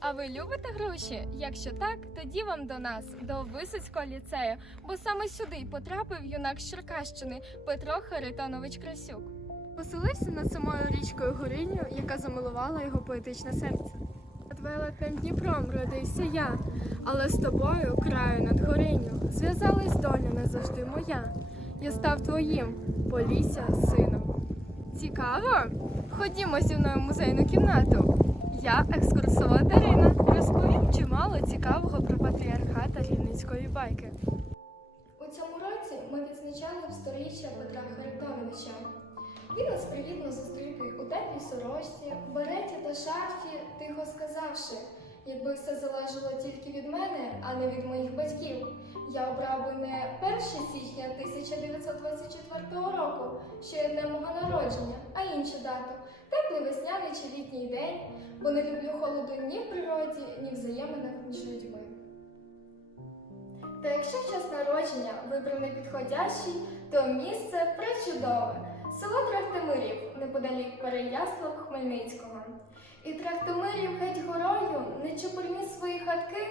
А ви любите гроші? Якщо так, тоді вам до нас, до Висоцького ліцею, бо саме сюди потрапив юнак з Черкащини Петро Харитонович Красюк. Поселився над самою річкою Гориню, яка замилувала його поетичне серце. Над велетним Дніпром родився я, але з тобою, краю над гориню, зв'язалась доля назавжди моя. Я став твоїм, Полісся, сином. Цікаво? Ходімо зі мною в музейну кімнату. Я екскурсова Рівненської байки. У цьому році ми відзначали б сторіччя Петра Харитоновича. Він нас привітно зустрів у теплій сорочці, береті та шарфі, тихо сказавши, якби все залежало тільки від мене, а не від моїх батьків, я обрав би не 1 січня 1924 року, що є мого народження, а іншу дату теплий весняний чи літній день, бо не люблю холоду ні в природі, ні взаєминах між людьми. Та якщо час народження вибрав непідходящий, то місце пречудове. Село Трахтимирів неподалік Переяслав Хмельницького. І Трахтимирів геть горою, не чепурні свої хатки,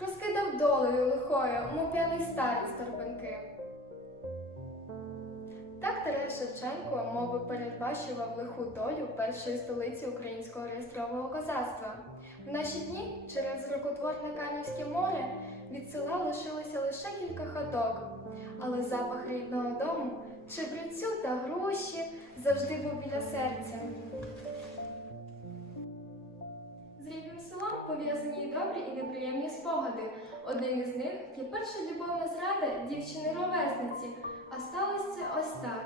розкидав долею лихою, мов п'яний старець торбинки. Так Тарас Шевченко, мов би, передбачував лиху долю першої столиці українського реєстрового козацтва. В наші дні через рукотворне Канівське море від села лишилося лише кілька хаток, але запах рідного дому, чебрецю та груші завжди був біля серця. З рідним селом пов'язані і добрі і неприємні спогади. Одним із них є перша любовна зрада дівчини-ровесниці, а сталося ось так.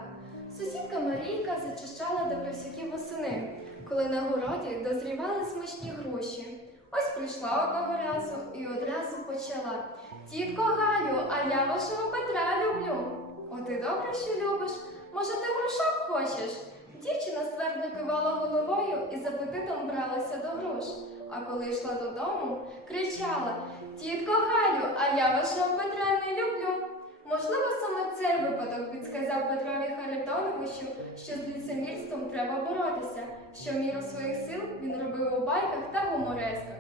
Сусідка Марійка зачищала до красюків восени, коли на городі дозрівали смачні груші. Ось прийшла одного разу і одразу почала. Тітко Галю, а я вашого Петра люблю. О, ти добре, що любиш? Може, ти грушок хочеш? Дівчина ствердно кивала головою і з апетитом бралася до груш. А коли йшла додому, кричала Тітко Галю, а я вашого Петра не люблю. Можливо, саме цей випадок підсказав Петрові Харитоновичу, що з ліцемірством треба боротися, що міру своїх сил він робив у байках та гуморесках.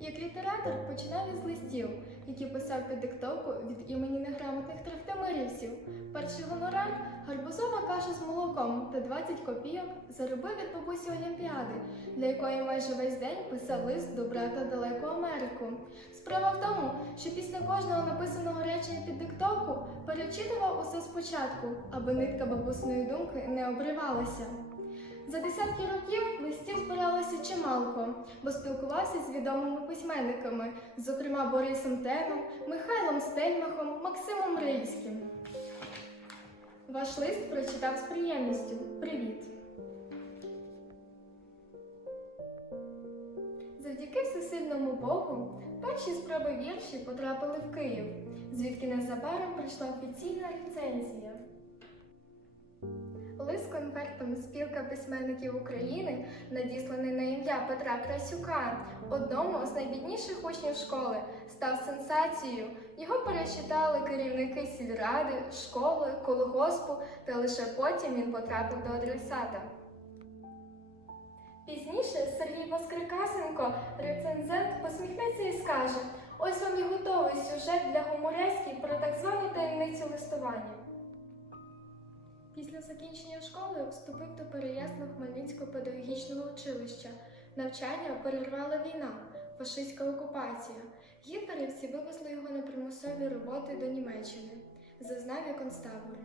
Як літератор починав із листів, які писав під диктовку від імені неграмотних трахтимирівців. Перший гонорар гарбузова каша з молоком та 20 копійок заробив від бабусі Олімпіади, для якої майже весь день писав лист до брата далеку Америку. Справа в тому, що після кожного написаного речення перечитував усе спочатку, аби нитка бабусної думки не обривалася. За десятки років листів збиралося чималко, бо спілкувався з відомими письменниками, зокрема Борисом Теном, Михайлом Стельмахом, Максимом Раївським. Ваш лист прочитав з приємністю. Привіт. Завдяки всесильному Богу перші спроби вірші потрапили в Київ, звідки незабаром прийшла офіційна ліцензія. Лист конвертом спілка письменників України, надісланий на ім'я Петра Красюка, одному з найбідніших учнів школи, став сенсацією. Його перечитали керівники сільради, школи, колгоспу, та лише потім він потрапив до адресата. Пізніше Сергій Воскрикасенко, рецензент, посміхнеться і скаже: ось вам і готовий сюжет для гуморески про так звану таємницю листування. Після закінчення школи вступив до Переяслав Хмельницького педагогічного училища. Навчання перервала війна, фашистська окупація. Гітлерівці вивезли його на примусові роботи до Німеччини. Зазнав і концтабору.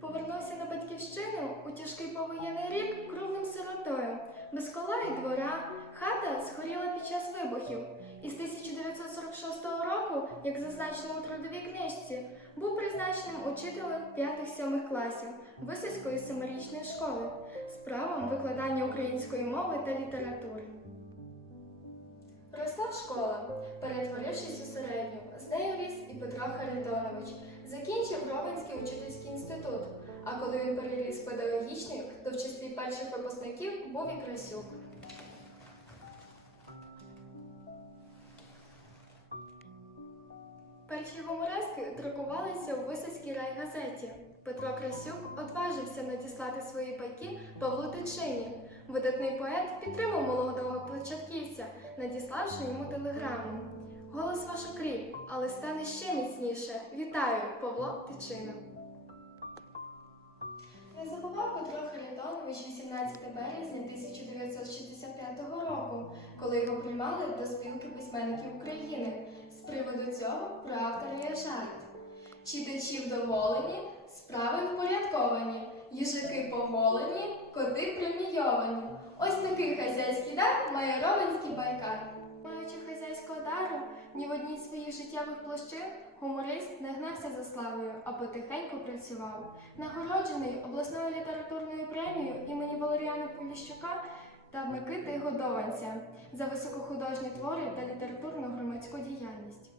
Повернувся на батьківщину у тяжкий повоєнний рік круглим сиротою, без кола і двора. Хата згоріла під час вибухів. І з 1946 року, як зазначено у трудовій книжці, був призначеним учителем 5-7 класів Висоцької семирічної школи з правом викладання української мови та літератури. Росла школа, перетворившись у середню. З нею ріс і Петро Харитонович. Закінчив Ровенський учительський інститут. А коли він переріс в педагогічний, то в числі перших випускників був і Красюк. Перші гуморески друкувалися у Висоцькій райгазеті. Петро Красюк одважився надіслати свої пайки Павлу Тичині. Видатний поет підтримав молодого початківця, надіславши йому телеграму. Голос ваш окріп, але стане ще міцніше. Вітаю, Павло Тичина. Не забував Петро Харитонович 18 березня 1965 року, коли його приймали до спілки письменників України. З приводу цього про автора є жарт. Читачі вдоволені, справи впорядковані, їжаки поголені, коти премійовані. Ось такий хазяйський дар має ровенський байкар. Маючи хазяйського дару, ні в одній з своїх життєвих площин гуморист не гнався за славою, а потихеньку працював. Нагороджений обласною літературною премією імені Валеріана Поліщука та Микити Годованця за високохудожні твори та літературну громадську діяльність.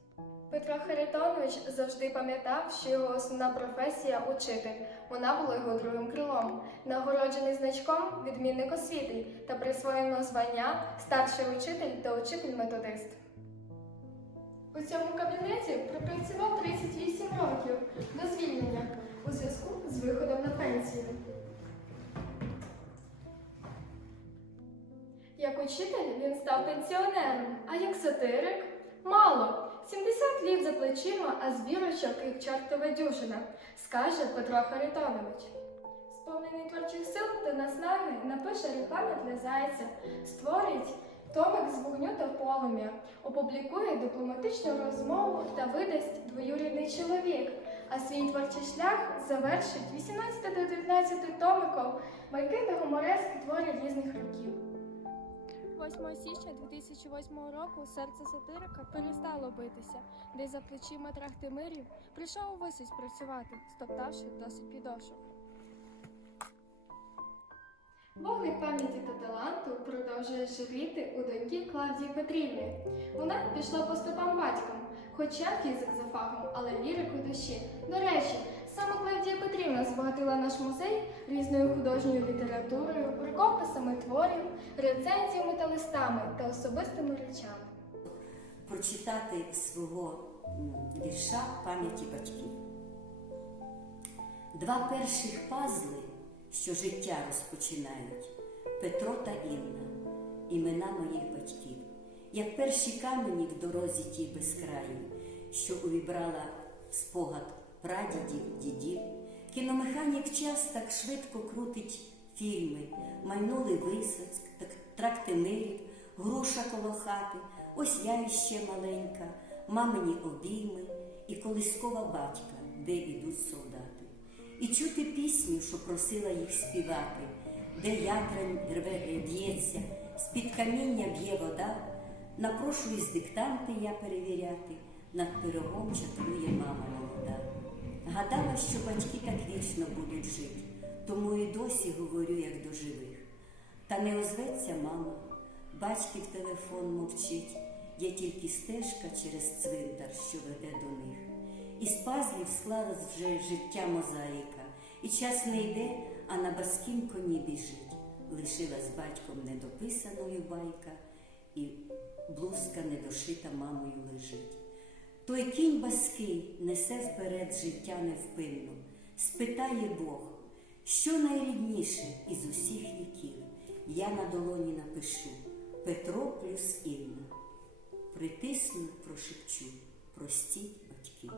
Петро Харитонович завжди пам'ятав, що його основна професія учитель. Вона була його другим крилом. Нагороджений значком відмінник освіти та присвоєно звання старший учитель та учитель-методист. У цьому кабінеті пропрацював 38 років до звільнення у зв'язку з виходом на пенсію. Як учитель він став пенсіонером, а як сатирик мало. 70 літ за плечима, а збірочок як чортова дюжина, скаже Петро Харитонович. Сповнений творчих сил та наснаги напише реклами для зайця, створить томик з вогню та полум'я, опублікує дипломатичну розмову та видасть двоюрідний чоловік, а свій творчий шлях завершить 18 та 19 томиком байки та гуморески творів різних років. 8 січня 2008 року серце сатирика перестало битися, де за плечима Трахтимирів прийшов у висоць працювати, стоптавши досить підошов. Вогник пам'яті та таланту продовжує жиріти у доньки Клавдії Петрівни. Вона пішла по стопам батьком, хоча фізик за фахом, але лірик у душі. До речі, саме Клавдія Петрівна збагатила наш музей різною художньою літературою, рукописами творів, рецензіями та листами та особистими речами. прочитати свого вірша пам'яті батьків. Два перших пазли, що життя розпочинають Петро та Інна, імена моїх батьків, як перші камені в дорозі тій безкраї, що увібрала спогад прадідів, дідів. Кіномеханік час так швидко крутить фільми, майнули Висоцьк, так трактимирів, груша коло хати, ось я іще маленька, мамині обійми і колискова батька, де ідуть солдати. І чути пісню, що просила їх співати, де ятрань рве б'ється, з-під каміння б'є вода, напрошуюсь диктанти я перевіряти, над пирогом чатрує мама молода. Гадала, що батьки так вічно будуть жити, тому і досі говорю, як до живих. Та не озветься мама, батьків телефон мовчить, є тільки стежка через цвинтар, що веде до них. Із пазлів склалась вже життя мозаїка, і час не йде, а на баскім коні біжить. Лишилась батьком недописаною байка, і блузка недошита мамою лежить. Той кінь баский несе вперед життя невпинно, спитає Бог, що найрідніше із усіх віків. Я на долоні напишу Петро плюс Інна. Притисну, прошепчу, простіть батьки.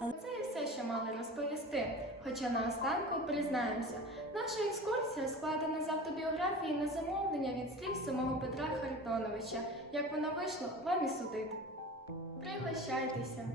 Але це і все, що мали розповісти. Хоча наостанку признаємося, наша екскурсія складена з автобіографії на замовлення від слів самого Петра Харитоновича. Як вона вийшла, вам і судити. Пригощайтеся!